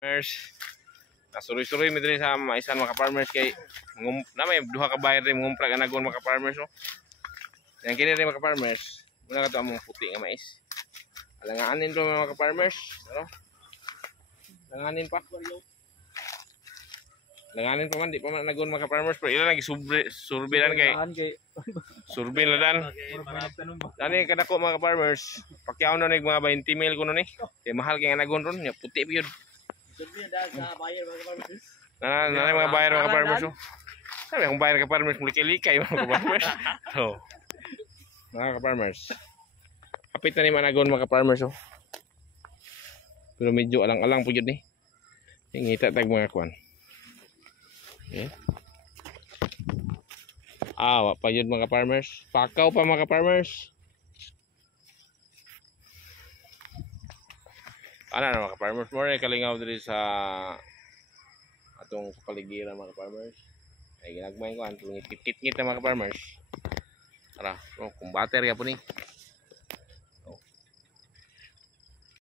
Farmers, nasuroy-suroy mi diri sa maisan mga farmers kay na may duha ka bayar rin ngumpra ka nagon mga farmers no. Yang kini rin mga farmers, muna ka to among puti nga mais. Alanganin to mga farmers, ano? Langanin pa. Langanin pa man di pa man nagon mga farmers pero ila lagi surbilan kay surbilan. Dani kada ko mga farmers, pakyaw na nig mga 20 mil kuno ni. Kay mahal kay nga nagon ron, nya puti gyud. Nanay mga bayar mga farmers oh. Sabi akong bayar ka farmers muli likay mga farmers. So, mga farmers. Kapit na ni managon mga farmers oh. Pero medyo alang-alang po yun eh. Ngita tag mga kwan. Okay. Wa pa yun mga farmers. Pakaw pa mga farmers. Ano na mga farmers, more kalingaw diri sa atong kapaligiran mga farmers. Ay ginagmay ko antong ngit-ngit na mga farmers. Tara, kung bater ya po ni.